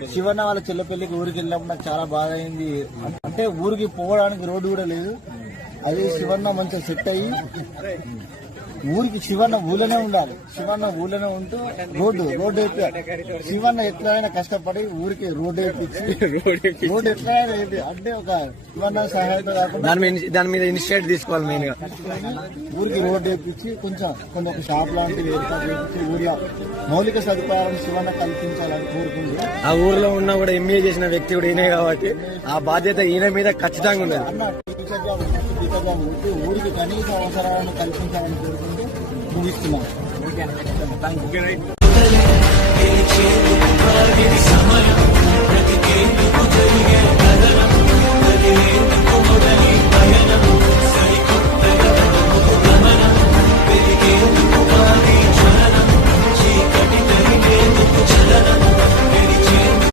శివన్న వాళ్ళ చెల్లెపల్లికి ఊరికి వెళ్ళినప్పుడు నాకు చాలా బాధ అయింది. అంటే ఊరికి పోవడానికి రోడ్డు కూడా లేదు. అదే శివన్న మంచిగా సెట్ అయ్యి ఊరికి శివన్న ఊళ్ళోనే ఉండాలి. శివన్న ఊళ్ళోనే ఉంటూ రోడ్డు వేపి శివన్న ఎట్లయినా కష్టపడి ఊరికి రోడ్డు వేపించి రోడ్డు ఎట్లయినా వేపి అంటే ఒక శివన్న సహాయంతో కాకుండా దాని మీద ఇనిషియేటివ్ తీసుకోవాలి మెయిన్ గా. ఊరికి రోడ్డు వేపించి కొంచెం ఒక షాప్ లాంటివి ఏర్పాటు చేపించి ఊర్లో మౌలిక సదుపాయాలను శివన్న కల్పించాలని కోరుకుంది. ఆ ఊర్లో ఉన్నా కూడా ఎంఏ చేసిన వ్యక్తి కూడా ఈయనే కాబట్టి ఆ బాధ్యత ఈయన మీద ఖచ్చితంగా ఉన్నది. అన్న టీచర్ జాబ్ ఊరికి కనీస అవసరాలను కల్పించాలని కోరుకుంటూ ముగిస్తున్నాను.